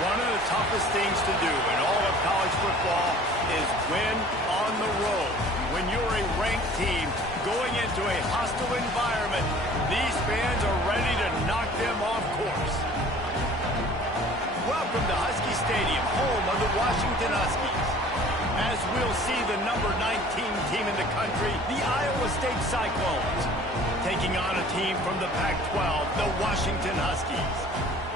One of the toughest things to do in all of college football is win on the road. When you're a ranked team going into a hostile environment, these fans are ready to knock them off course. Welcome to Husky Stadium, home of the Washington Huskies. As we'll see the number 19 team in the country, the Iowa State Cyclones, taking on a team from the Pac-12, the Washington Huskies.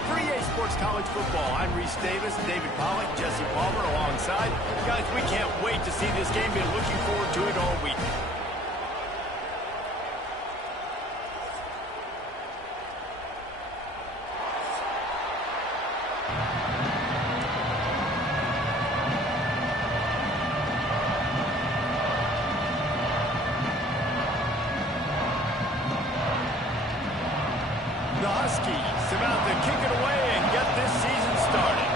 For EA Sports College Football, I'm Reese Davis, David Pollack, Jesse Palmer alongside. Guys, we can't wait to see this game. Been looking forward to it all week. The Huskies about to kick it away and get this season started.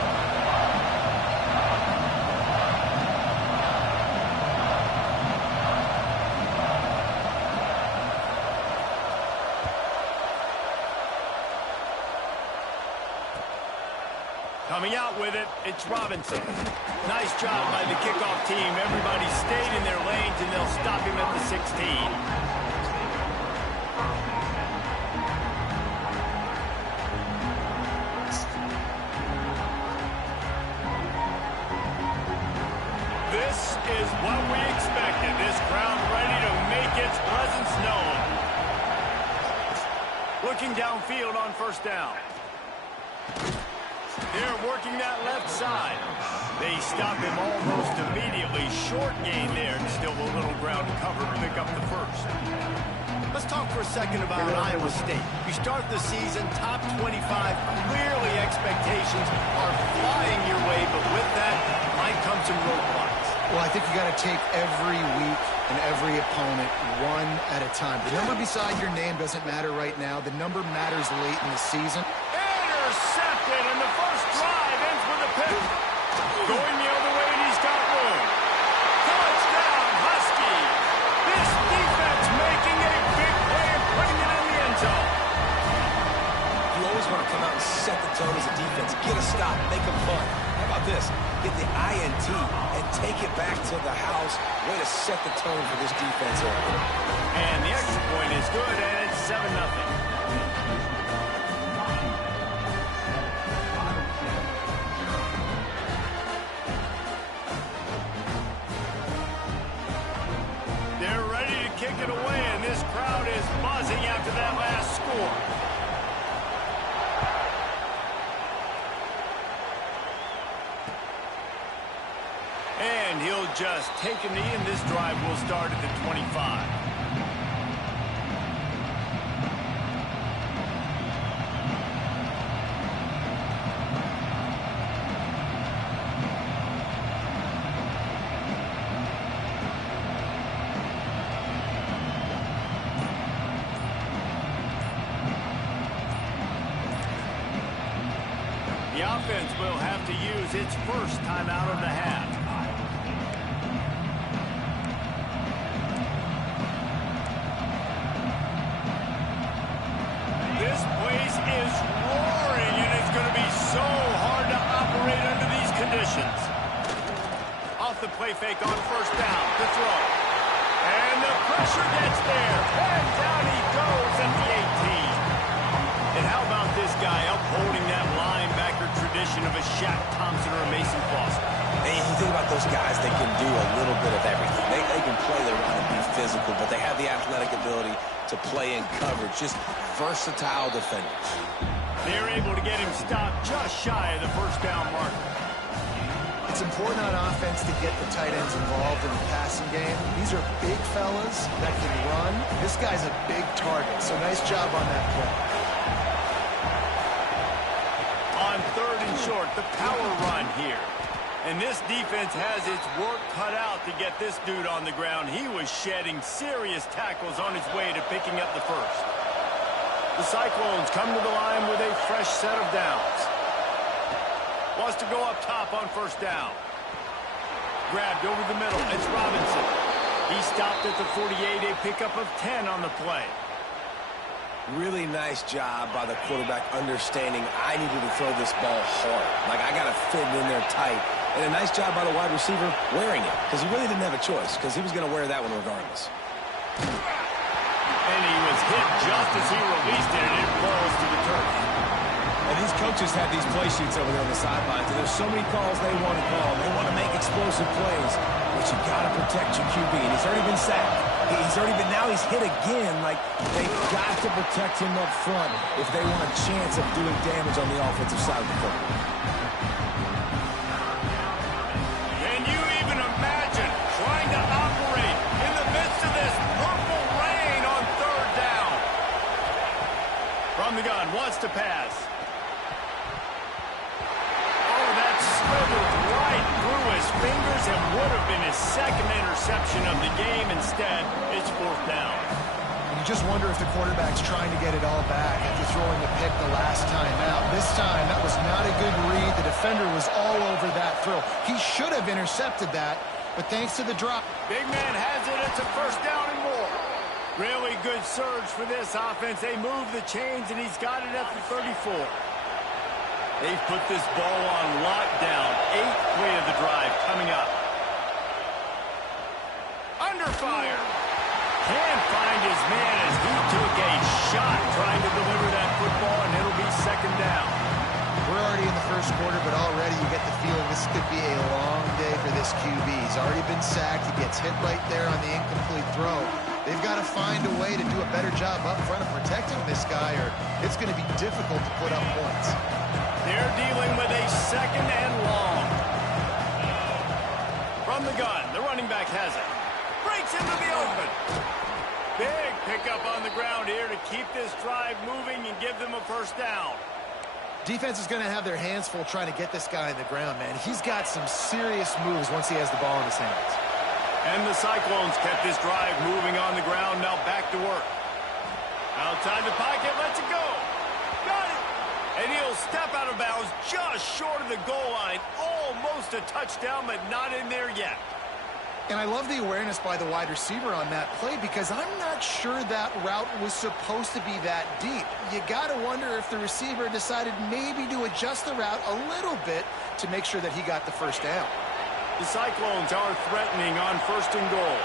Coming out with it, it's Robinson. Nice job by the kickoff team. Everybody stayed in their lanes, and they'll stop him at the 16. This is what we expected. This crowd ready to make its presence known. Looking downfield on first down. They're working that left side. They stop him almost immediately. Short gain there, and still a little ground to cover to pick up the first. Let's talk for a second about Iowa State. You start the season top 25. Clearly expectations are flying your way, but with that might come some roadblocks. Well, I think you got to take every week and every opponent one at a time. The number beside your name doesn't matter right now. The number matters late in the season. Intercepted, and the first drive ends with a pick. Going the other way, and he's got room. Touchdown, Huskies. This defense making a big play and putting it in the end zone. You always want to come out and set the tone as a defense. Get a stop, make them fun. How about this? Get the INT and take it back to the house. Way to set the tone for this defense here. And the extra point is good, and it's 7-0. They're ready to kick it away, and this crowd is buzzing after that last score. And he'll just take a knee, and this drive will start at the 25. The offense will have to use its first timeout of the half. This place is roaring, and it's going to be so hard to operate under these conditions. Off the play fake on first down to throw. And the pressure gets there. And down he goes at the 18. And how about this guy upholding that linebacker tradition of a Shaq Thompson or a Mason Foster? And you think about those guys, they can do a little bit of everything. They can play the run and be physical, but they have the athletic ability to play in coverage. Just versatile defenders. They're able to get him stopped just shy of the first down marker. It's important on offense to get the tight ends involved in the passing game. These are big fellas that can run. This guy's a big target, so nice job on that play. On third and short, the power run here. And this defense has its work cut out to get this dude on the ground. He was shedding serious tackles on his way to picking up the first. The Cyclones come to the line with a fresh set of downs. Wants to go up top on first down. Grabbed over the middle. It's Robinson. He stopped at the 48, a pickup of 10 on the play. Really nice job by the quarterback understanding I needed to throw this ball hard. Like, I got to fit it in there tight. And a nice job by the wide receiver wearing it, because he really didn't have a choice, because he was going to wear that one regardless. And he was hit just as he released it, and it falls to the turf. And these coaches have these play sheets over there on the sidelines, and there's so many calls they want to call. They want to make explosive plays, but you got to protect your QB. And he's already been sacked. Now he's hit again. Like, they've got to protect him up front if they want a chance of doing damage on the offensive side of the football. Can you even imagine trying to operate in the midst of this purple rain on third down? From the gun, wants to pass. Oh, that slithered right through his fingers and would have been his second interception of the game. Instead, it's fourth down. You just wonder if the quarterback's trying to get it all back after throwing a pick the last time out. This time, that was not a good read. The defender was all over that throw. He should have intercepted that, but thanks to the drop. Big man has it. It's a first down and more. Really good surge for this offense. They move the chains, and he's got it at the 34. They've put this ball on lockdown. 8th play of the drive coming up. Under fire. Can't find his man as he took a shot trying to deliver that football, and it'll be second down. We're already in the first quarter, but already you get the feeling this could be a long day for this QB. He's already been sacked. He gets hit right there on the incomplete throw. They've got to find a way to do a better job up front of protecting this guy, or it's going to be difficult to put up points. They're dealing with a second and long. From the gun, the running back has it. Breaks into the open. Big pickup on the ground here to keep this drive moving and give them a first down. Defense is going to have their hands full trying to get this guy in the ground, man. He's got some serious moves once he has the ball in his hands. And the Cyclones kept this drive moving on the ground. Now back to work. Outside the pocket, lets it go. Got it. And he'll step out of bounds just short of the goal line. Almost a touchdown, but not in there yet. And I love the awareness by the wide receiver on that play, because I'm not sure that route was supposed to be that deep. You got to wonder if the receiver decided maybe to adjust the route a little bit to make sure that he got the first down. The Cyclones are threatening on first and goal.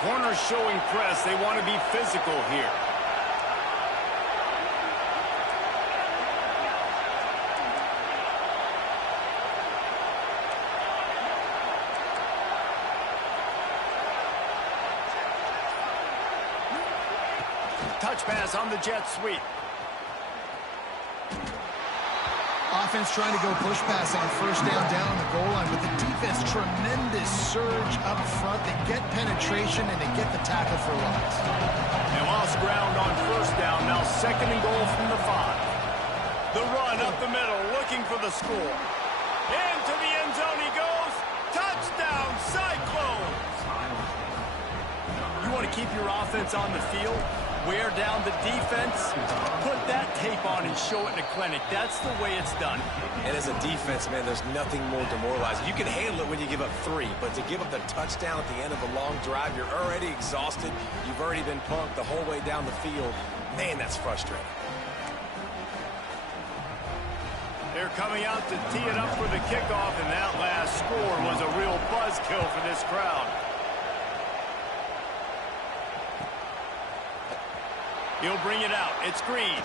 Corners showing press. They want to be physical here. Touch pass on the jet sweep. Offense trying to go push pass on first down on the goal line, but the defense, tremendous surge up front. They get penetration and they get the tackle for loss. They lost ground on first down. Now second and goal from the 5. The run up the middle, looking for the score. Into the end zone he goes. Touchdown, Cyclones! You want to keep your offense on the field? Wear down the defense, put that tape on and show it in a clinic. That's the way it's done. And as a defense, man, there's nothing more demoralizing. You can handle it when you give up 3, but to give up the touchdown at the end of a long drive, you're already exhausted. You've already been punked the whole way down the field. Man, that's frustrating. They're coming out to tee it up for the kickoff, and that last score was a real buzzkill for this crowd. He'll bring it out. It's Green.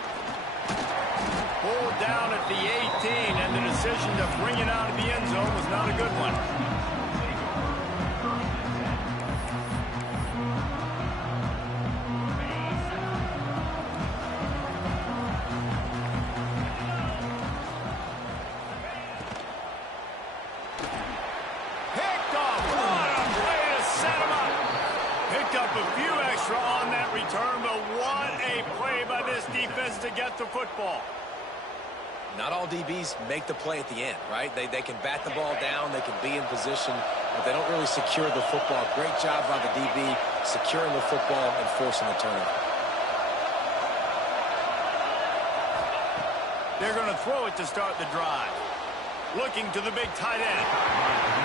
Pulled down at the 18, and the decision to bring it out of the end zone was not a good one. Picked off. What a way to set him up. Picked up a few extra on that return, but what a play by this defense to get the football. Not all DBs make the play at the end, right? They can bat the ball down, they can be in position, but they don't really secure the football. Great job by the DB securing the football and forcing the turnover. They're going to throw it to start the drive. Looking to the big tight end.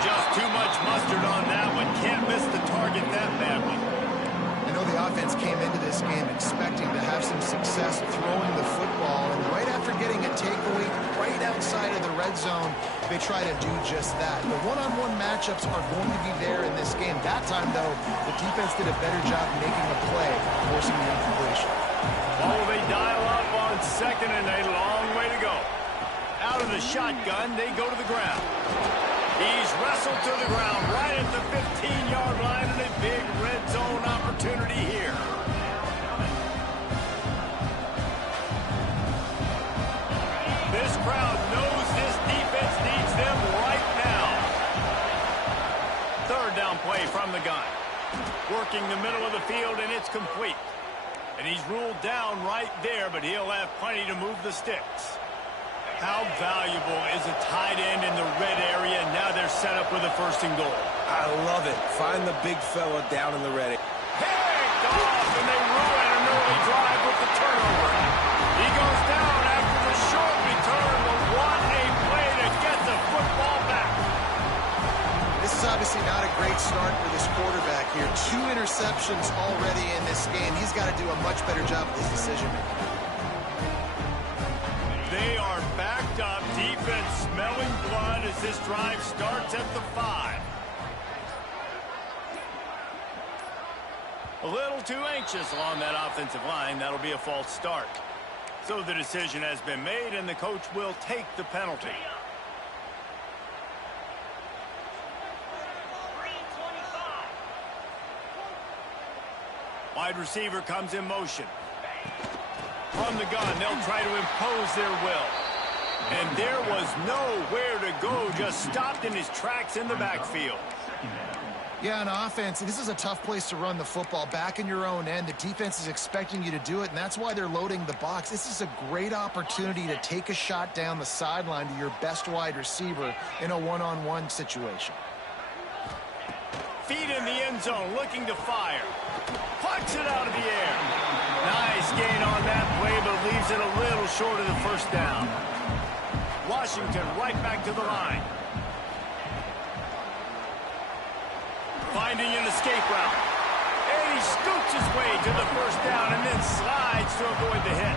Just too much mustard on that one. Can't miss the target that badly. I know the offense came into this game expecting to have some success throwing the football, and right after getting a takeaway right outside of the red zone, they try to do just that. The one-on-one matchups are going to be there in this game. That time, though, the defense did a better job making a play, forcing the incompletion. Oh, they dial up on second and a long way to go. Out of the shotgun, they go to the ground. He's wrestled to the ground right at the 15-yard line, and a big red zone opportunity here. This crowd knows this defense needs them right now. Third down play from the gun. Working the middle of the field, and it's complete. And he's ruled down right there, but he'll have plenty to move the sticks. How valuable is a tight end in the red area? Now they're set up with a 1st and goal. I love it. Find the big fella down in the red area. Picked off, and they ruin an early drive with the turnover. He goes down after the short return, but what a play to get the football back. This is obviously not a great start for this quarterback here. 2 interceptions already in this game. He's got to do a much better job with his decision-making. They are backed up, defense smelling blood as this drive starts at the 5. A little too anxious along that offensive line. That'll be a false start. So the decision has been made, and the coach will take the penalty. Wide receiver comes in motion. From the gun, they'll try to impose their will. And there was nowhere to go, just stopped in his tracks in the backfield. Yeah, on offense, this is a tough place to run the football. Back in your own end, the defense is expecting you to do it, and that's why they're loading the box. This is a great opportunity to take a shot down the sideline to your best wide receiver in a one-on-one situation. Feet in the end zone, looking to fire. Plucks it out of the air. Nice gain on that play, but leaves it a little short of the 1st down. Washington right back to the line. Finding an escape route. And he scoots his way to the 1st down and then slides to avoid the hit.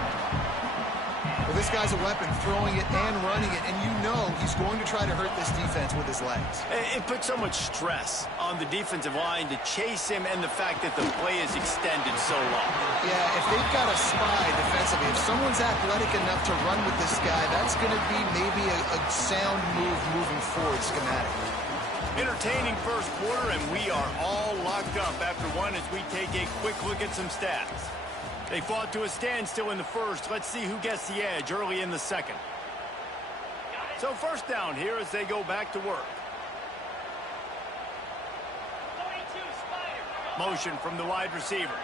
Well, this guy's a weapon, throwing it and running it, and you know he's going to try to hurt this defense with his legs. It puts so much stress on the defensive line to chase him, and the fact that the play is extended so long. Yeah, if they've got a spy defensively, if someone's athletic enough to run with this guy, that's going to be maybe a sound move moving forward schematically. Entertaining first quarter, and we are all locked up after one as we take a quick look at some stats. They fought to a standstill in the first. Let's see who gets the edge early in the second. So 1st down here as they go back to work. Motion from the wide receiver.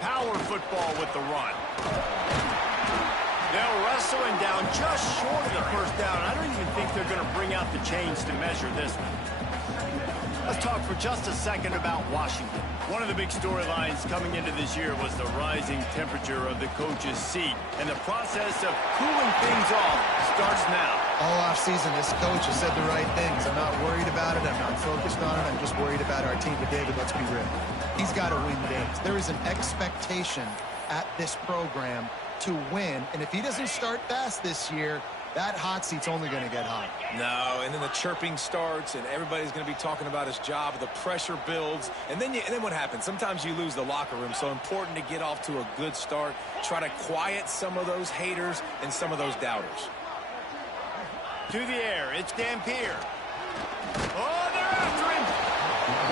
Power football with the run. They'll wrestle him down just short of the 1st down. I don't even think they're going to bring out the chains to measure this one. Let's talk for just a second about Washington. One of the big storylines coming into this year was the rising temperature of the coach's seat. And the process of cooling things off starts now. All offseason, this coach has said the right things. I'm not worried about it. I'm not focused on it. I'm just worried about our team. But, David, let's be real. He's got to win games. There is an expectation at this program to win. And if he doesn't start fast this year, that hot seat's only going to get hot. No, and then the chirping starts, and everybody's going to be talking about his job. The pressure builds, and then what happens? Sometimes you lose the locker room, so important to get off to a good start. Try to quiet some of those haters and some of those doubters. To the air, it's Dampier. Oh, they're after him.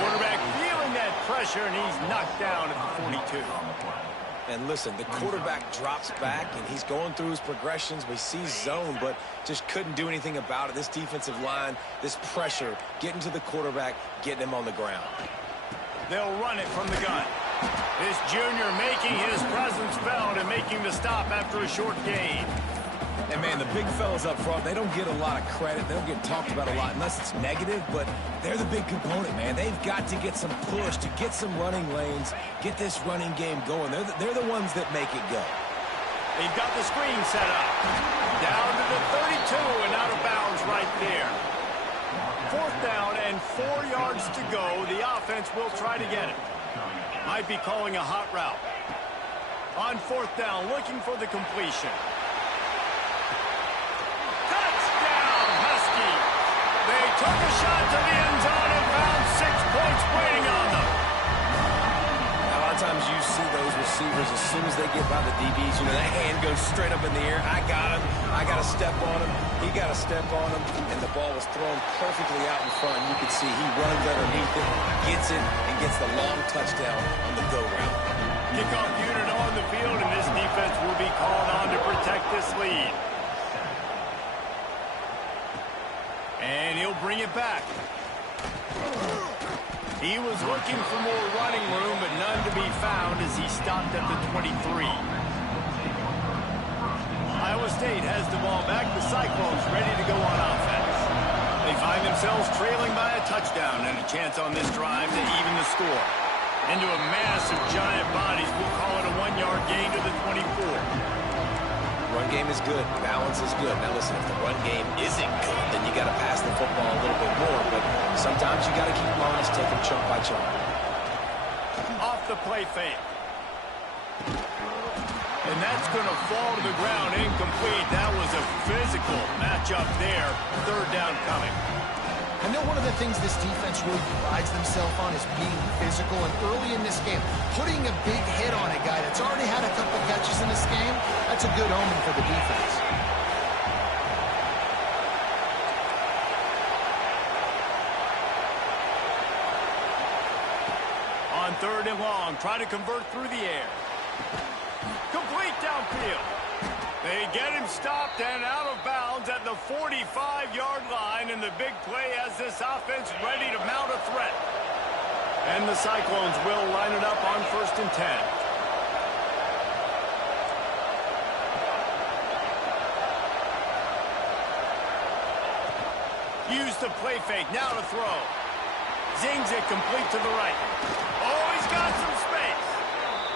Quarterback feeling that pressure, and he's knocked down at the 42. And listen, the quarterback drops back, and he's going through his progressions. We see zone, but just couldn't do anything about it. This defensive line, this pressure, getting to the quarterback, getting him on the ground. They'll run it from the gun. This junior making his presence felt and making the stop after a short gain. And, man, the big fellas up front, they don't get a lot of credit. They don't get talked about a lot unless it's negative, but they're the big component, man. They've got to get some push, to get some running lanes, get this running game going. They're the ones that make it go. They've got the screen set up. down to the 32 and out of bounds right there. 4th down and 4 yards to go. The offense will try to get it. Might be calling a hot route. On 4th down, looking for the completion. Touchdown, Huskies! They took a shot to the end zone and found 6 points waiting on them. A lot of times you see those receivers, as soon as they get by the DBs, you know, that hand goes straight up in the air. I got him. I got to step on him. He got to step on him. And the ball was thrown perfectly out in front. You can see he runs underneath it, gets it, and gets the long touchdown on the go route. Kickoff unit on the field, and this defense will be called on to protect this lead. And he'll bring it back. He was looking for more running room, but none to be found as he stopped at the 23. Iowa State has the ball back. The Cyclones ready to go on offense. They find themselves trailing by a touchdown and a chance on this drive to even the score. Into a mass of giant bodies, we'll call it a 1-yard gain to the 24. Run game is good. Balance is good. Now listen, if the run game isn't good, then you got to pass the football a little bit more. But sometimes you got to keep them honest, take them chunk by chunk. Off the play fake. And that's going to fall to the ground incomplete. That was a physical matchup there. 3rd down coming. I know one of the things this defense really prides themselves on is being physical, and early in this game, putting a big hit on a guy that's already had a couple catches in this game, that's a good omen for the defense. On 3rd and long, try to convert through the air. Complete downfield. They get him stopped and out of bounds at the 45-yard line, and the big play has this offense ready to mount a threat. And the Cyclones will line it up on 1st and 10. Use the play fake, now to throw. Zings it complete to the right. Oh, he's got some space.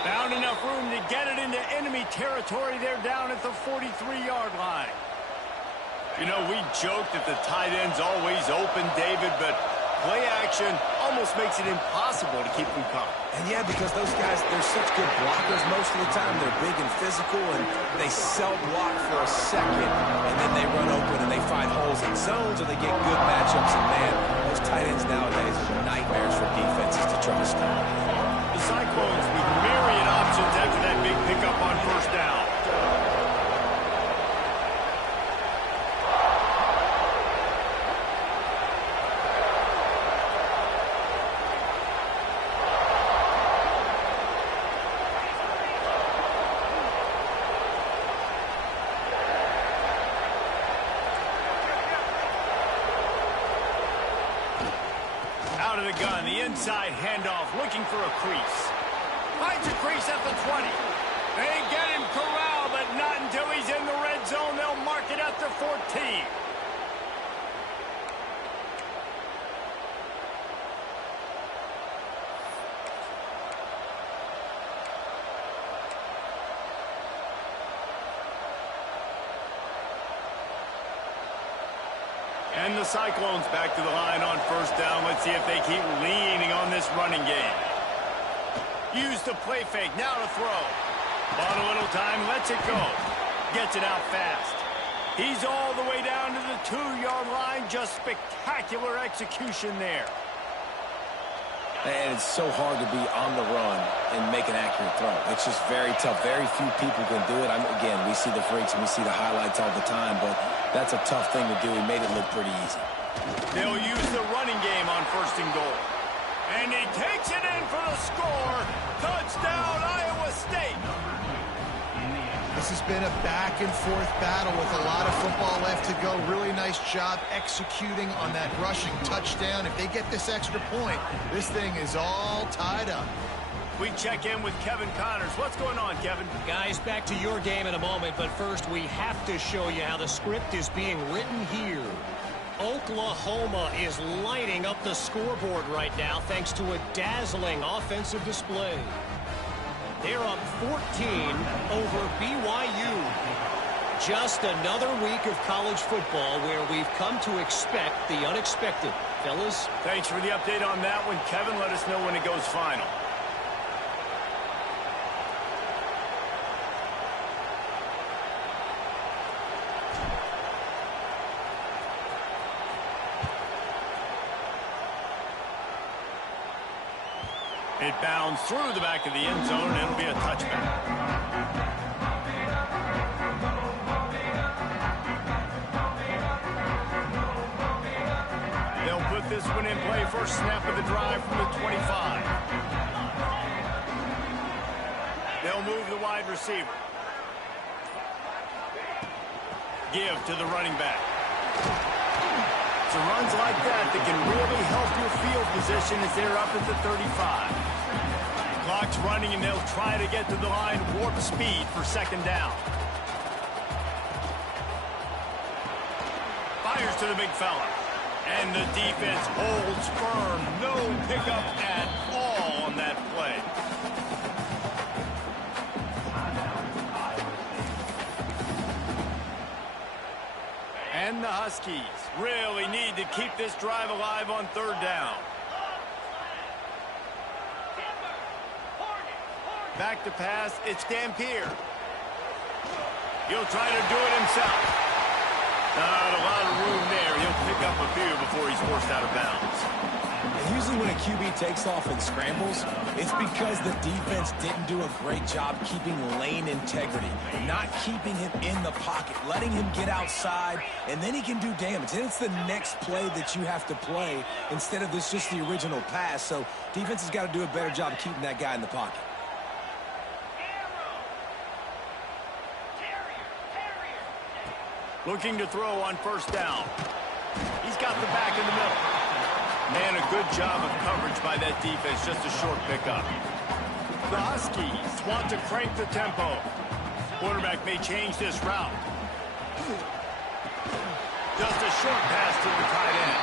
Found enough room to get it into enemy territory. They're down at the 43-yard line. You know, we joke that the tight end's always open, David, but play action almost makes it impossible to keep them coming. And yeah, because those guys, they're such good blockers most of the time. They're big and physical, and they self-block for a second, and then they run open and they find holes in zones, or they get good matchups. And man, those tight ends nowadays are nightmares for defenses to try to stop. The Cyclones with myriad options after that big pickup on 1st down. Out of the gun, the inside handoff, looking for a crease. Finds a crease at the 20. They get him corralled, but not until he's in the red zone. They'll mark it at the 14. And the Cyclones back to the line on 1st down. Let's see if they keep leaning on this running game. Use the play fake, now to throw. Bought a little time, lets it go. Gets it out fast. He's all the way down to the 2-yard line. Just spectacular execution there. And it's so hard to be on the run and make an accurate throw. It's just very tough. Very few people can do it. Again, we see the freaks and we see the highlights all the time, but that's a tough thing to do. He made it look pretty easy. They'll use the running game on 1st and goal. And he takes it in for the score. Touchdown, Iowa State. This has been a back-and-forth battle with a lot of football left to go. Really nice job executing on that rushing touchdown. If they get this extra point, this thing is all tied up. We check in with Kevin Connors. What's going on, Kevin? Guys, back to your game in a moment, but first we have to show you how the script is being written here. Oklahoma is lighting up the scoreboard right now thanks to a dazzling offensive display. They're up 14 over BYU. Just another week of college football where we've come to expect the unexpected. Fellas? Thanks for the update on that one, Kevin. Let us know when it goes final. It bounds through the back of the end zone, and it'll be a touchback. They'll put this one in play. First snap of the drive from the 25. They'll move the wide receiver. Give to the running back. It's runs like that can really help your field position as they're up at the 35. Clock's running, and they'll try to get to the line warp speed for second down. Fires to the big fella. And the defense holds firm. No pickup at all on that play. And the Huskies really need to keep this drive alive on third down. Back to pass, it's Dampier. He'll try to do it himself. Not a lot of room there. He'll pick up a few before he's forced out of bounds. And usually when a QB takes off and scrambles, it's because the defense didn't do a great job keeping lane integrity, not keeping him in the pocket, letting him get outside, and then he can do damage. And it's the next play that you have to play instead of this just the original pass. So defense has got to do a better job of keeping that guy in the pocket. Looking to throw on first down. He's got the back in the middle. Man, a good job of coverage by that defense. Just a short pickup. The Huskies want to crank the tempo. Quarterback may change this route. Just a short pass to the tight end.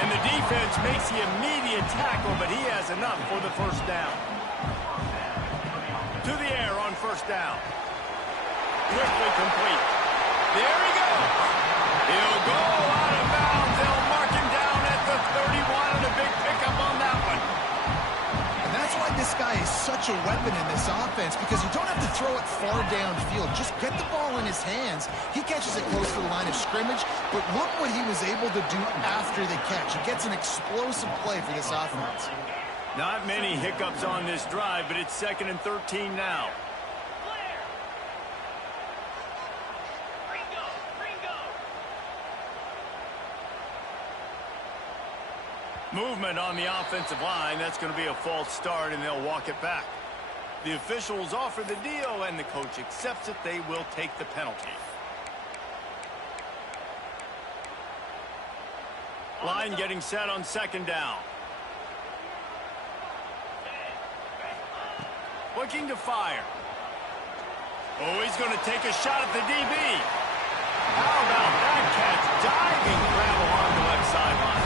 And the defense makes the immediate tackle, but he has enough for the first down. To the air on first down. Quickly complete. There he goes. He'll go out of bounds. They'll mark him down at the 31, and a big pickup on that one. And that's why this guy is such a weapon in this offense, because you don't have to throw it far downfield. Just get the ball in his hands. He catches it close to the line of scrimmage, but look what he was able to do after the catch. He gets an explosive play for this offense. Not many hiccups on this drive, but it's 2nd and 13 now. Movement on the offensive line. That's going to be a false start, and they'll walk it back. The officials offer the deal, and the coach accepts it. They will take the penalty. Line getting set on second down. Looking to fire. Oh, he's going to take a shot at the DB. How about that catch? Diving grab along the left sideline.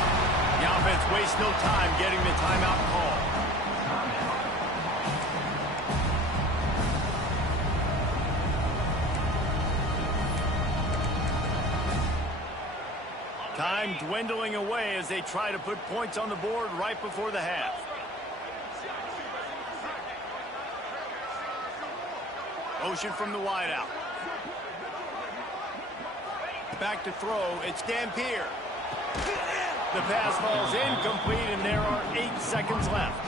The offense wastes no time getting the timeout call. Time dwindling away as they try to put points on the board right before the half. Motion from the wideout. Back to throw. It's Dampier. The pass falls incomplete, and there are 8 seconds left.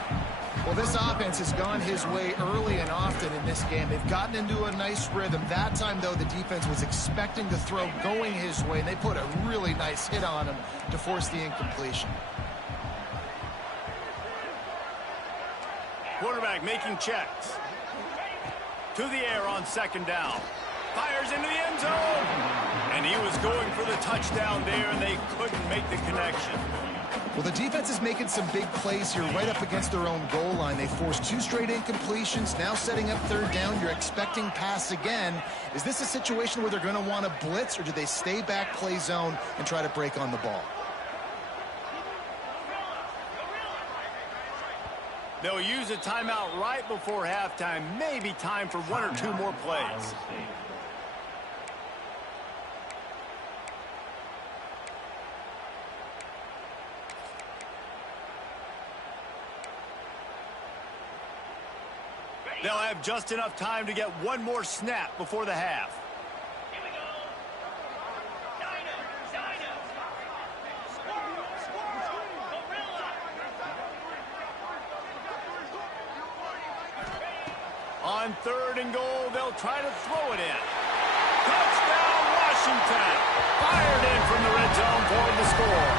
Well, this offense has gone his way early and often in this game. They've gotten into a nice rhythm. That time, though, the defense was expecting the throw going his way, and they put a really nice hit on him to force the incompletion. Quarterback making checks. To the air on second down. Fires into the end zone. And he was going for the touchdown there, and they couldn't make the connection. Well, the defense is making some big plays here right up against their own goal line. They forced 2 straight incompletions, now setting up third down. You're expecting pass again. Is this a situation where they're going to want to blitz, or do they stay back, play zone, and try to break on the ball? They'll use a timeout right before halftime. Maybe time for 1 or 2 more plays. They'll have just enough time to get one more snap before the half. On 3rd and goal, they'll try to throw it in. Touchdown, Washington! Fired in from the red zone for the score.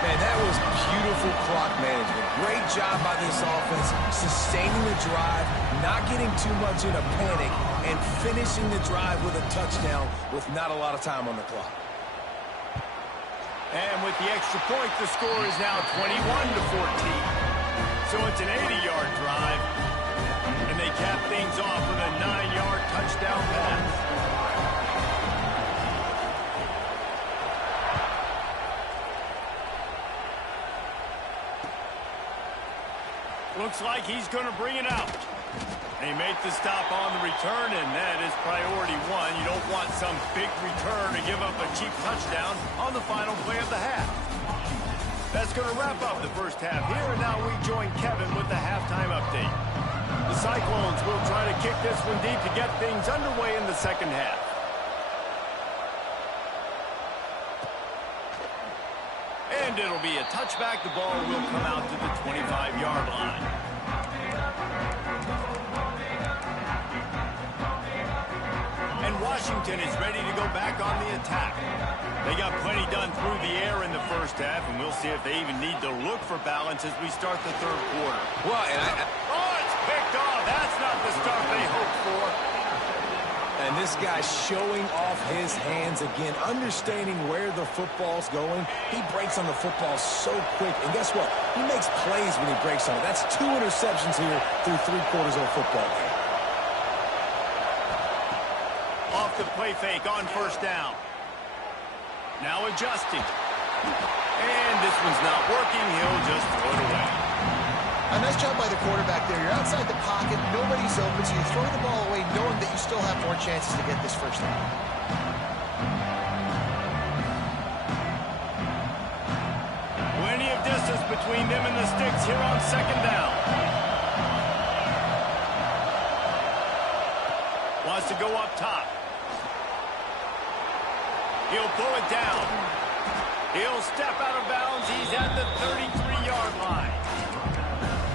Man, that was beautiful clock management. Great job by this offense, sustaining the drive, not getting too much in a panic, and finishing the drive with a touchdown with not a lot of time on the clock. And with the extra point, the score is now 21-14. So it's an 80-yard drive. And they cap things off with a 9-yard touchdown pass. Looks like he's going to bring it out. They make the stop on the return, and that is priority one. You don't want some big return to give up a cheap touchdown on the final play of the half. That's going to wrap up the first half here, and now we join Kevin with the halftime update. The Cyclones will try to kick this one deep to get things underway in the second half. And it'll be a touchback. The ball will come out to the 25-yard line. And Washington is ready to go back on the attack. They got plenty done through the air in the first half, and we'll see if they even need to look for balance as we start the third quarter. Well, and Oh, it's picked off. That's not the start they hoped for. And this guy's showing off his hands again, understanding where the football's going. He breaks on the football so quick. And guess what? He makes plays when he breaks on it. That's 2 interceptions here through 3 quarters of a football game. Off the play fake on first down. Now adjusting. And this one's not working. He'll just throw it away. A nice job by the quarterback there. You're outside the pocket, nobody's open, so you throw the ball away knowing that you still have more chances to get this first down. Plenty of distance between them and the sticks here on second down. Wants to go up top. He'll pull it down. He'll step out of bounds. He's at the 33-yard line.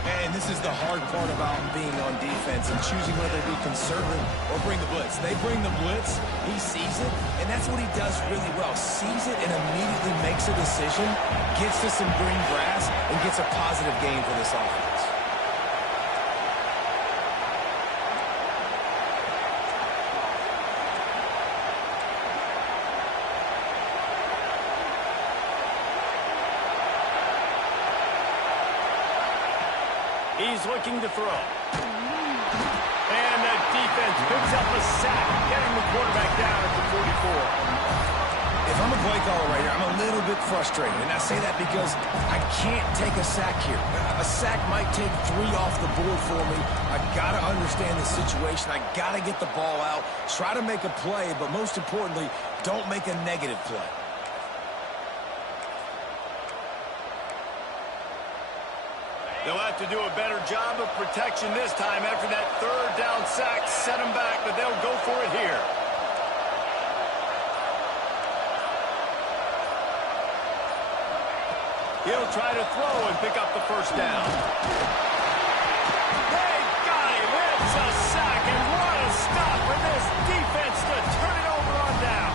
And this is the hard part about being on defense and choosing whether to be conservative or bring the blitz. They bring the blitz, he sees it, and that's what he does really well. Sees it and immediately makes a decision, gets to some green grass, and gets a positive gain for this offense. He's looking to throw. And the defense picks up a sack, getting the quarterback down at the 44. If I'm a play caller right here, I'm a little bit frustrated. And I say that because I can't take a sack here. A sack might take 3 off the board for me. I got to understand the situation. I got to get the ball out, try to make a play, but most importantly, don't make a negative play. They'll have to do a better job of protection this time after that 3rd down sack set them back, but they'll go for it here. He'll try to throw and pick up the first down. They got him. It's a sack, and what a stop for this defense to turn it over on down.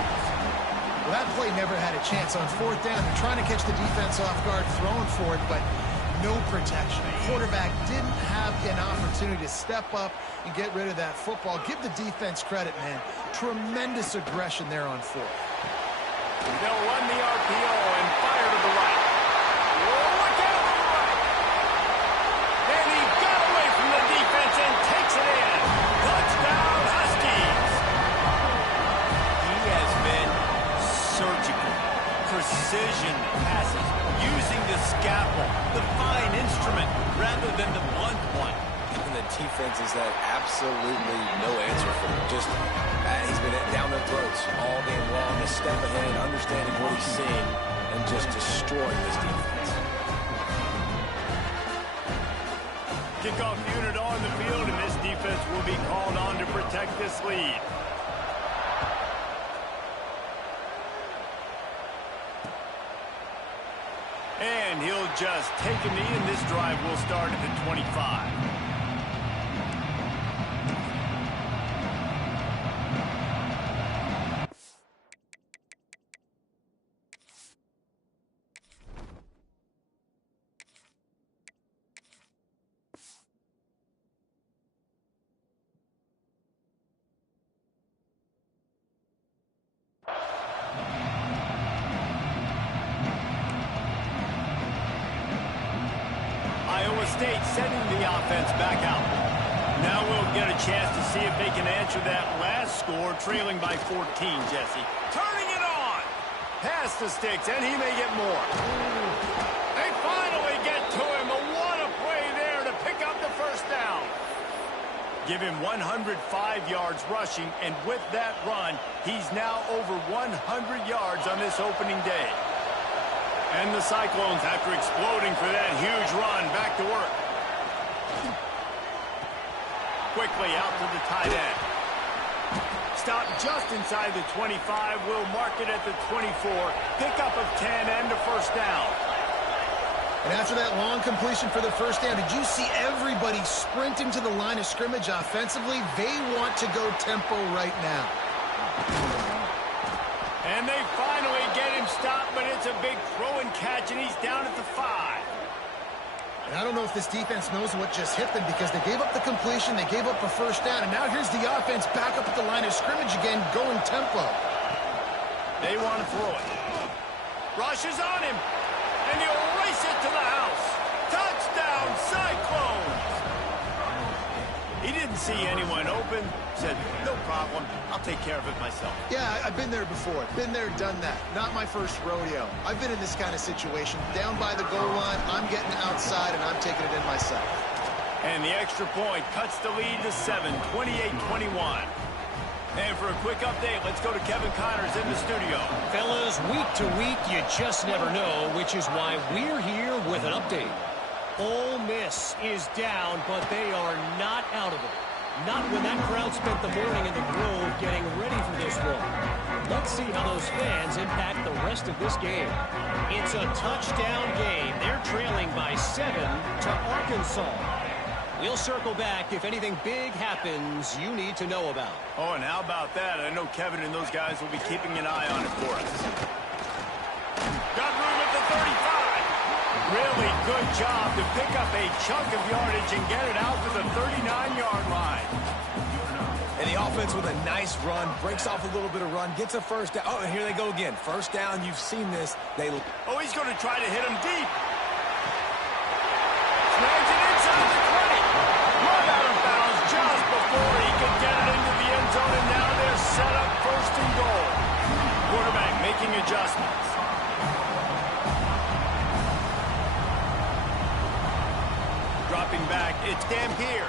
Well, that play never had a chance on 4th down. They're trying to catch the defense off guard, throwing for it, but no protection. The quarterback didn't have an opportunity to step up and get rid of that football. Give the defense credit, man. Tremendous aggression there on 4th. They'll run the RPO and fire to the right. Look out to the right. And he got away from the defense and takes it in. Touchdown, Huskies. He has been surgical. Precision passes. Using the scalpel, the fine instrument, rather than the blunt one. And the defense has had absolutely no answer for him. Just, he's been down their throats all game long. A step ahead, understanding what he's seeing, and just destroying this defense. Kickoff unit on the field, and this defense will be called on to protect this lead. And he'll just take a knee, and this drive will start at the 25. Iowa State sending the offense back out. Now we'll get a chance to see if they can answer that last score, trailing by 14, Jesse. Turning it on! Past the sticks, and he may get more. They finally get to him. What a play there to pick up the first down. Give him 105 yards rushing, and with that run, he's now over 100 yards on this opening day. And the Cyclones, after exploding for that huge run, back to work. Quickly out to the tight end. Stop just inside the 25. We'll mark it at the 24. Pickup of 10 and a first down. And after that long completion for the first down, did you see everybody sprinting to the line of scrimmage offensively? They want to go tempo right now. And they finally get him stopped, but it's a big throw and catch, and he's down at the 5. And I don't know if this defense knows what just hit them, because they gave up the completion, they gave up a first down, and now here's the offense back up at the line of scrimmage again, going tempo. They want to throw it. Rush is on him, and he'll race it to the house. Touchdown, Cyclones! He didn't see anyone open, said, no problem, I'll take care of it myself. Yeah, I've been there before. Been there, done that. Not my first rodeo. I've been in this kind of situation. Down by the goal line, I'm getting outside, and I'm taking it in myself. And the extra point cuts the lead to 7, 28-21. And for a quick update, let's go to Kevin Connors in the studio. Fellas, week to week, you just never know, which is why we're here with an update. Ole Miss is down, but they are not out of it. Not when that crowd spent the morning in the Grove getting ready for this one. Let's see how those fans impact the rest of this game. It's a touchdown game. They're trailing by 7 to Arkansas. We'll circle back if anything big happens you need to know about. Oh, and how about that? I know Kevin and those guys will be keeping an eye on it for us. Got room at the 35. Really good job to pick up a chunk of yardage and get it out to the 39-yard line. And the offense with a nice run, breaks off a little bit of run, gets a first down. Oh, and here they go again. First down, you've seen this. Oh, he's going to try to hit him deep. Snags it inside the 20. Run out of bounds just before he could get it into the end zone, and now they're set up first and goal. Quarterback making adjustments. Dropping back, it's Dampier.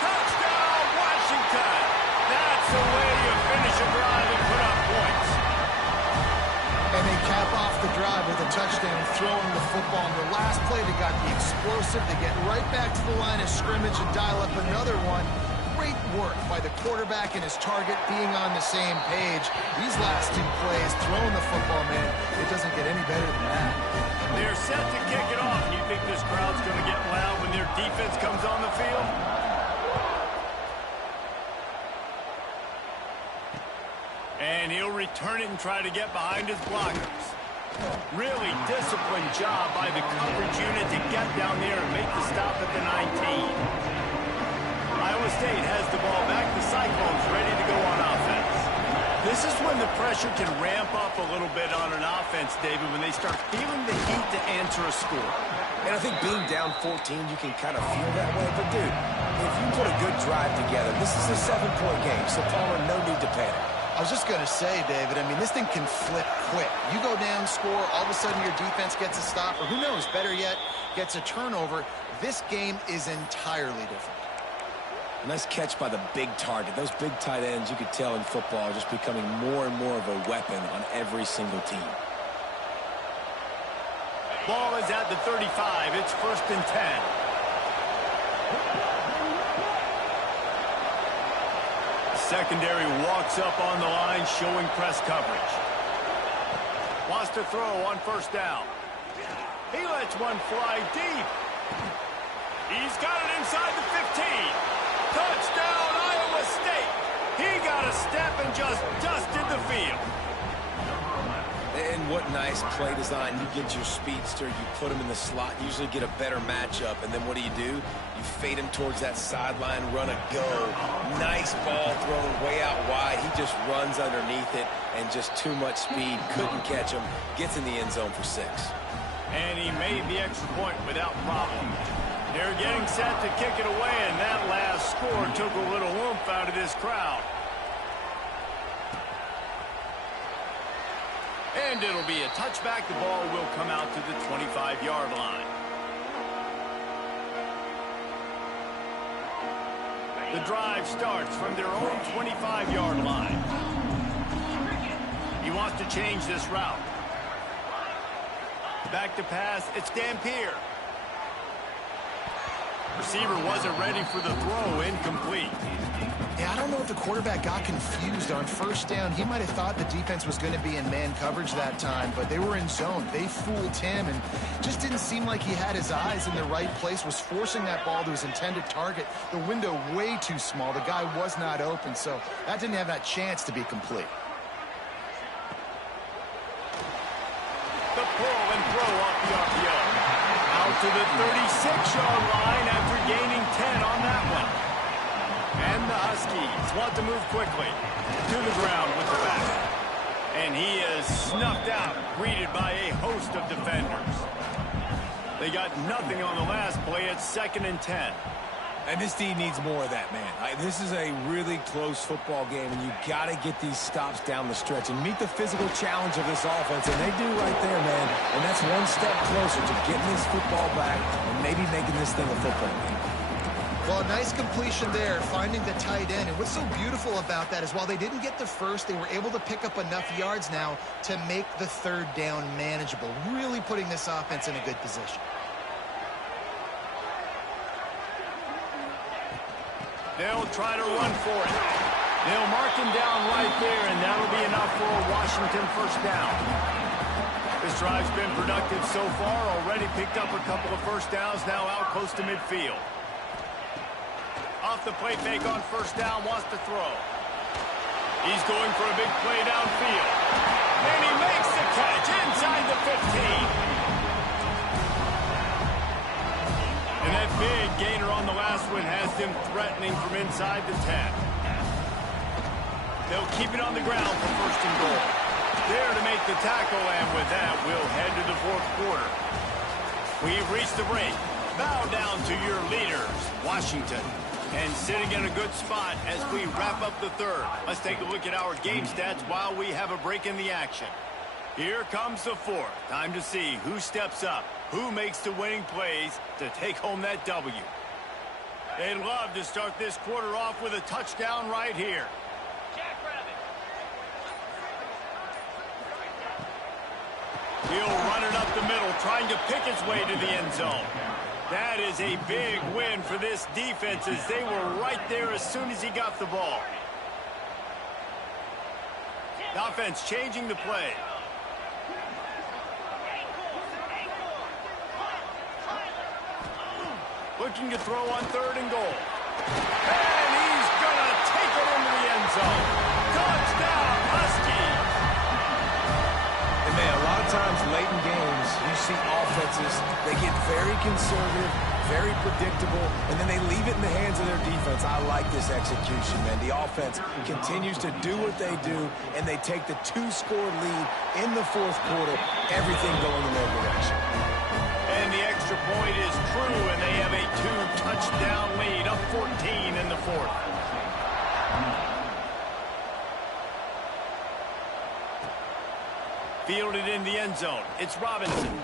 Touchdown, Washington! That's the way you finish a drive and put up points. And they cap off the drive with a touchdown, throwing the football. In the last play, they got the explosive. They get right back to the line of scrimmage and dial up another one. Great work by the quarterback and his target being on the same page. These last two plays, throwing the football, man, it doesn't get any better than that. They're set to kick it off. You think this crowd's going to get loud when their defense comes on the field? And he'll return it and try to get behind his blockers. Really disciplined job by the coverage unit to get down there and make the stop at the 19. Iowa State has the ball back. The Cyclones ready to go on offense. This is when the pressure can ramp up a little bit on an offense, David, when they start feeling the heat to answer a score. And I think being down 14, you can kind of feel that way. But, dude, if you put a good drive together, this is a 7-point game, so Palmer, no need to panic. I was just going to say, David, I mean, this thing can flip quick. You go down, score, all of a sudden your defense gets a stop, or who knows, better yet, gets a turnover. This game is entirely different. Nice catch by the big target. Those big tight ends, you could tell in football, are just becoming more and more of a weapon on every single team. Ball is at the 35. It's 1st and 10. Secondary walks up on the line, showing press coverage. Wants to throw on first down. He lets one fly deep. He's got it inside the 15. Touchdown, Iowa State. He got a step and just dusted the field. And what nice play design. You get your speedster, you put him in the slot, usually get a better matchup, and then what do? You fade him towards that sideline, run a go. Nice ball thrown way out wide. He just runs underneath it, and just too much speed. Couldn't catch him. Gets in the end zone for 6. And he made the extra point without problem. They're getting set to kick it away, and that last score took a little oomph out of this crowd. And it'll be a touchback. The ball will come out to the 25-yard line. The drive starts from their own 25-yard line. He wants to change this route. Back to pass. It's Dampier. Receiver wasn't ready for the throw. Incomplete. Yeah, I don't know if the quarterback got confused on first down. He might have thought the defense was going to be in man coverage that time, but they were in zone. They fooled him and just didn't seem like he had his eyes in the right place, was forcing that ball to his intended target. The window way too small. The guy was not open, so that didn't have that chance to be complete. The pull and throw off the RPO. Out to the 36-yard line after gaining 10 on that one. And the Huskies want to move quickly to the ground with the back. And he is snuffed out, greeted by a host of defenders. They got nothing on the last play. It's 2nd and 10. And this D needs more of that, man. This is a really close football game, and you got to get these stops down the stretch and meet the physical challenge of this offense, and they do right there, man. And that's one step closer to getting this football back and maybe making this thing a football game. Well, a nice completion there, finding the tight end. And what's so beautiful about that is while they didn't get the first, they were able to pick up enough yards now to make the 3rd down manageable, really putting this offense in a good position. They'll try to run for it. They'll mark him down right there, and that'll be enough for a Washington first down. This drive's been productive so far, already picked up a couple of first downs, now out close to midfield. Off the play fake on first down, wants to throw. He's going for a big play downfield. And he makes the catch inside the 15. And that big gainer on the last one has them threatening from inside the 10. They'll keep it on the ground for 1st and goal. There to make the tackle, and with that, we'll head to the 4th quarter. We've reached the break. Bow down to your leaders, Washington. And sitting in a good spot as we wrap up the 3rd. Let's take a look at our game stats while we have a break in the action. Here comes the 4th. Time to see who steps up, who makes the winning plays to take home that W. They'd love to start this quarter off with a touchdown right here. He'll run it up the middle, trying to pick its way to the end zone. That is a big win for this defense as they were right there as soon as he got the ball. The offense changing the play. Looking to throw on 3rd and goal. And he's going to take it into the end zone. Touchdown, Huskies! And man, a lot of times late in games, you see offenses, they get very conservative, very predictable, and then they leave it in the hands of their defense. I like this execution, man. The offense continues to do what they do, and they take the 2-score lead in the 4th quarter, everything going in their direction. And the extra point is true, and they have a 2-touchdown lead, up 14 in the 4th. Fielded in the end zone. It's Robinson.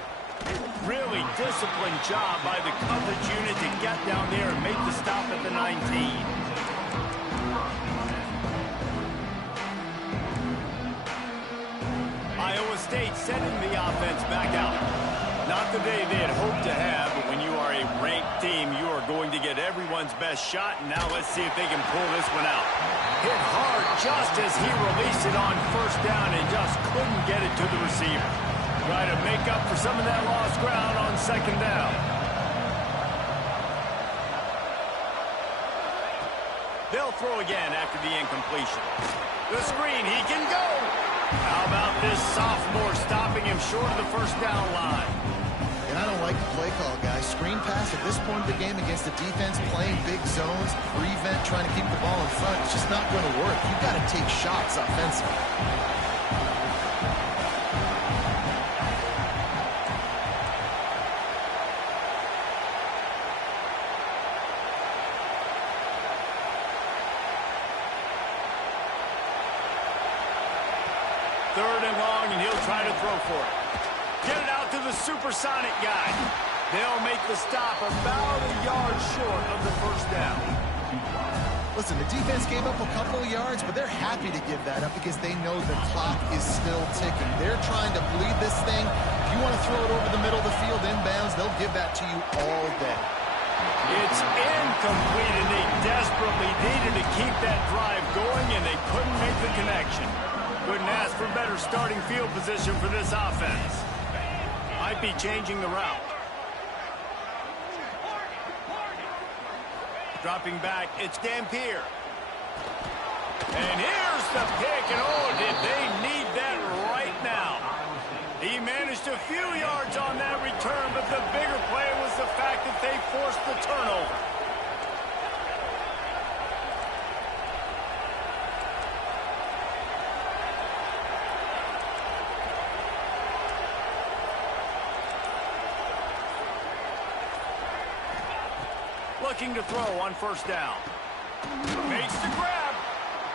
Really disciplined job by the coverage unit to get down there and make the stop at the 19. Iowa State sending the offense back out. Not the day they had hoped to have, but when you are a ranked team, you are going to get everyone's best shot. And now let's see if they can pull this one out. Hit hard just as he released it on first down and just couldn't get it to the receiver. Try to make up for some of that lost ground on second down. They'll throw again after the incompletion. The screen, he can go. How about this sophomore stopping him short of the first down line? And I don't like the play call, guys. Screen pass at this point of the game against a defense playing big zones, prevent, trying to keep the ball in front. It's just not going to work. You've got to take shots offensively. Third and long, and he'll try to throw for it. Get it out to the supersonic guy. They'll make the stop about a yard short of the first down. Listen, the defense gave up a couple of yards, but they're happy to give that up because they know the clock is still ticking. They're trying to bleed this thing. If you want to throw it over the middle of the field inbounds, they'll give that to you all day. It's incomplete, and they desperately needed to keep that drive going, and they couldn't make the connection. Couldn't ask for better starting field position for this offense. Might be changing the route. Dropping back, it's Dampier. And here's the pick, and oh, did they need that right now. He managed a few yards on that return, but the bigger play was the fact that they forced the turnover. Looking to throw on first down. Makes the grab.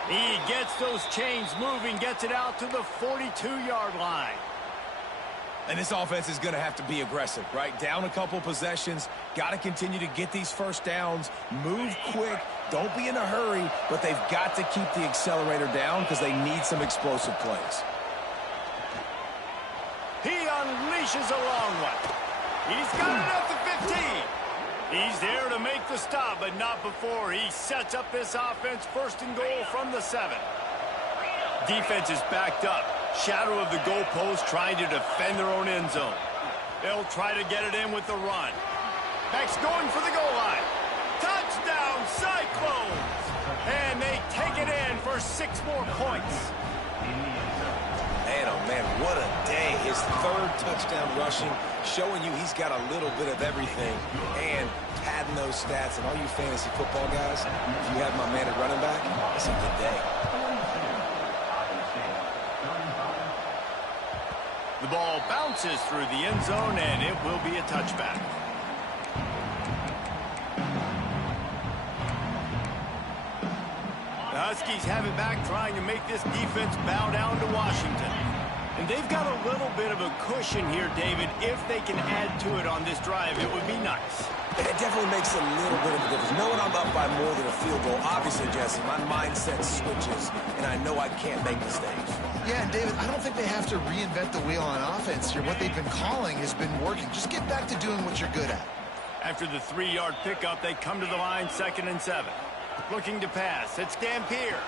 He gets those chains moving, gets it out to the 42-yard line. And this offense is going to have to be aggressive, right? Down a couple possessions, got to continue to get these first downs, move quick, don't be in a hurry, but they've got to keep the accelerator down because they need some explosive plays. He unleashes a long one. He's got it at the 15. He's there to make the stop, but not before he sets up this offense first and goal from the 7. Defense is backed up. Shadow of the goalpost trying to defend their own end zone. They'll try to get it in with the run. Beck's going for the goal line. Touchdown, Cyclones! And they take it in for 6 more points. Man, oh man, what a day. His 3rd touchdown rushing, showing you he's got a little bit of everything. And padding those stats, and all you fantasy football guys, if you have my man at running back, it's a good day. The ball bounces through the end zone, and it will be a touchback. The Huskies have it back, trying to make this defense bow down to Washington. And they've got a little bit of a cushion here, David. If they can add to it on this drive, it would be nice. It definitely makes a little bit of a difference. Knowing I'm up by more than a field goal, obviously, Jesse, my mindset switches, and I know I can't make mistakes. Yeah, and David, I don't think they have to reinvent the wheel on offense here. What they've been calling has been working. Just get back to doing what you're good at. After the 3-yard pickup, they come to the line, 2nd and 7. Looking to pass. It's Dampier.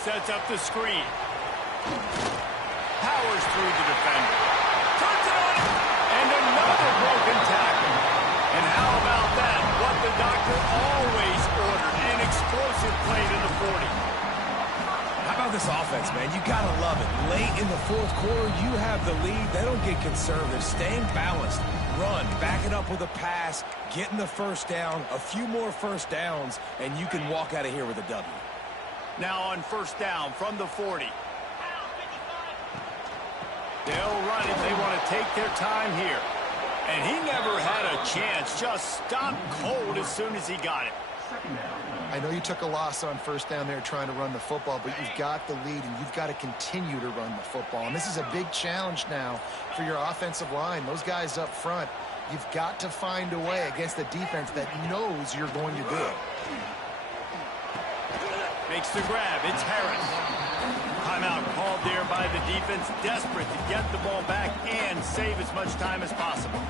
Sets up the screen. Powers through the defender. Turns it on. And another broken tackle. And how about that? What the doctor always ordered. An explosive play to the 40. How about this offense, man? You got to love it. Late in the 4th quarter, you have the lead. They don't get conservative. Staying balanced. Run, back it up with a pass, getting the first down, a few more first downs, and you can walk out of here with a W. Now on first down from the 40. They'll run it. They want to take their time here. And he never had a chance. Just stopped cold as soon as he got it. I know you took a loss on first down there trying to run the football, but you've got the lead, and you've got to continue to run the football. And this is a big challenge now for your offensive line. Those guys up front, you've got to find a way against a defense that knows you're going to do it. Makes the grab. It's Harris. Timeout called there by the defense, desperate to get the ball back and save as much time as possible.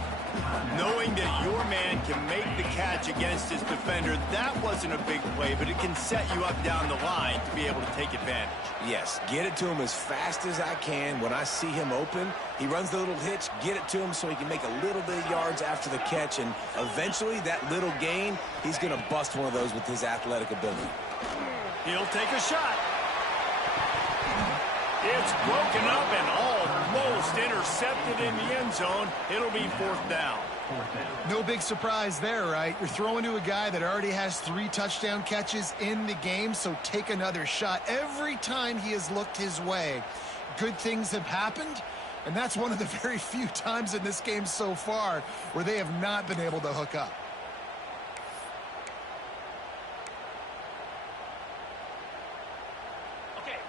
Knowing that your man can make the catch against his defender, that wasn't a big play, but it can set you up down the line to be able to take advantage. Yes, get it to him as fast as I can. When I see him open, he runs the little hitch, get it to him so he can make a little bit of yards after the catch, and eventually that little gain, he's going to bust one of those with his athletic ability. He'll take a shot. It's broken up and almost intercepted in the end zone. It'll be fourth down. No big surprise there, right? You're throwing to a guy that already has 3 touchdown catches in the game, so take another shot. Every time he has looked his way, good things have happened, and that's one of the very few times in this game so far where they have not been able to hook up.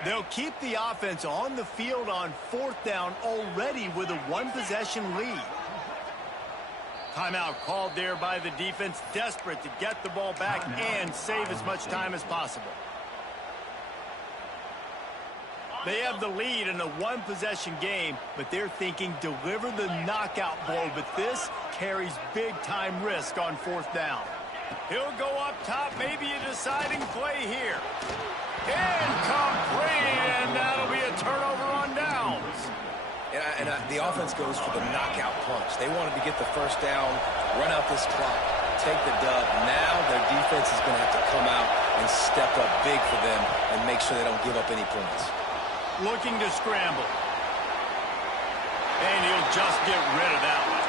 They'll keep the offense on the field on fourth down already with a 1-possession lead. Timeout called there by the defense, desperate to get the ball back and save as much time as possible. They have the lead in a 1-possession game, but they're thinking deliver the knockout blow, but this carries big-time risk on fourth down. He'll go up top, maybe a deciding play here. Incomplete, and that'll be a turnover on downs. And the offense goes for the knockout punch. They wanted to get the first down, run out this clock, take the dub. Now their defense is going to have to come out and step up big for them and make sure they don't give up any points. Looking to scramble. And he'll just get rid of that one.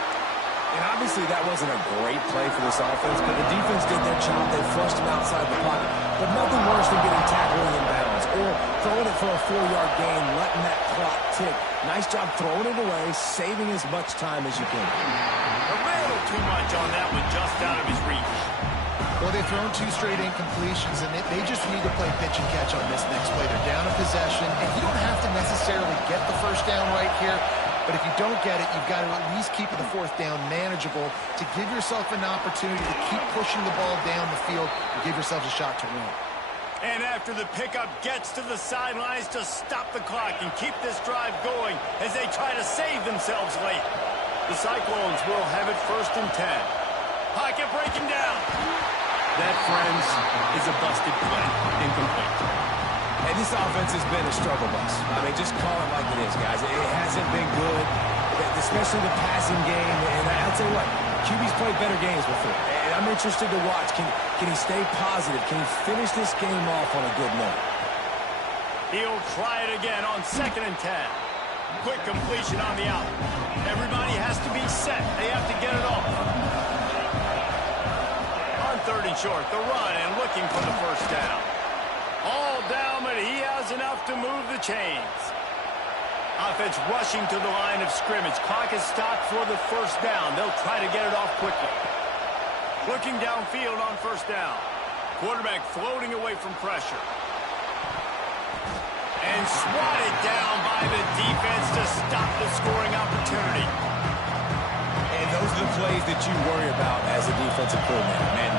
And obviously that wasn't a great play for this offense, but the defense did their job. They flushed him outside the pocket. But nothing worse than getting tackled in bounds or throwing it for a 4-yard gain, letting that clock tick. Nice job throwing it away, saving as much time as you can. A little too much on that one, just out of his reach. Well, they've thrown 2 straight incompletions, and they just need to play pitch and catch on this next play. They're down a possession, and you don't have to necessarily get the first down right here. But if you don't get it, you've got to at least keep the fourth down manageable to give yourself an opportunity to keep pushing the ball down the field and give yourselves a shot to win. And after the pickup, gets to the sidelines to stop the clock and keep this drive going as they try to save themselves late. The Cyclones will have it first and 10. Pocket breaking down. That, friends, is a busted play. Incomplete. And this offense has been a struggle bus. I mean, just call it like it is, guys. It hasn't been good, especially the passing game. And I'll tell you what, QB's played better games before. And I'm interested to watch. Can he stay positive? Can he finish this game off on a good note? He'll try it again on 2nd and 10. Quick completion on the out. Everybody has to be set. They have to get it off. On 3rd and short, the run and looking for the first down. All down, but he has enough to move the chains. Offense rushing to the line of scrimmage. Clock is stopped for the first down. They'll try to get it off quickly. Looking downfield on first down. Quarterback floating away from pressure. And swatted down by the defense to stop the scoring opportunity. And those are the plays that you worry about as a defensive coordinator, man.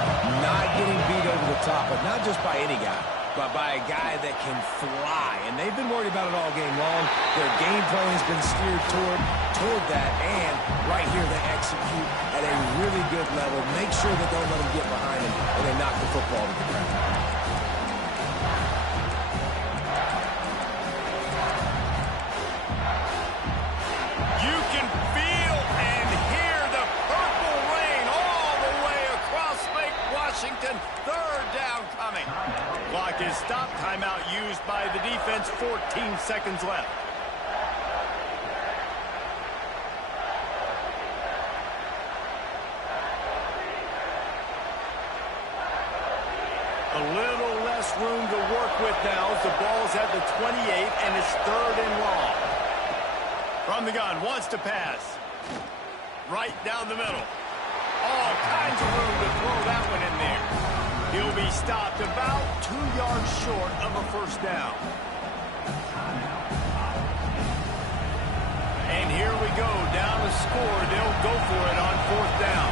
Not getting beat over the top, but not just by any guy, but by a guy that can fly. And they've been worried about it all game long. Their game plan has been steered toward that. And right here, they execute at a really good level. Make sure that they don't let them get behind them and they knock the football to the ground. You can feel and hear the purple rain all the way across Lake Washington. 3rd down coming. Clock is stopped. Timeout used by the defense. 14 seconds left. A little less room to work with now as the ball's at the 28 and it's 3rd and long. From the gun, wants to pass. Right down the middle. All kinds of room to throw that one in there. He'll be stopped about 2 yards short of a first down. And here we go, down to score. They'll go for it on 4th down.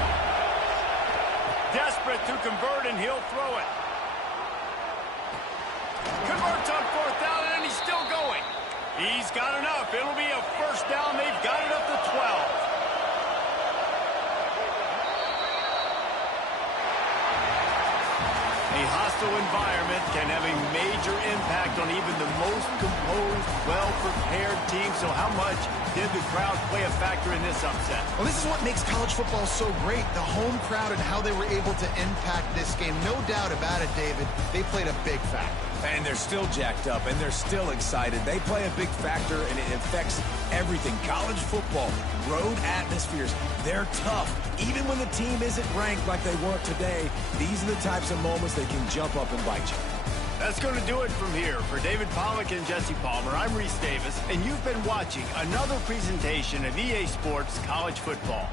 Desperate to convert, and he'll throw it. Converts on 4th down, and he's still going. He's got enough. It'll be a first down. They've got it up to 12. A hostile environment can have a major impact on even the most composed, well-prepared team. So how much did the crowd play a factor in this upset? Well, this is what makes college football so great, the home crowd and how they were able to impact this game. No doubt about it, David. They played a big factor. And they're still jacked up, and they're still excited. They play a big factor, and it affects everything. College football, road atmospheres, they're tough. Even when the team isn't ranked like they weren't today, these are the types of moments they can jump up and bite you. That's going to do it from here. For David Pollack and Jesse Palmer, I'm Reese Davis, and you've been watching another presentation of EA Sports College Football.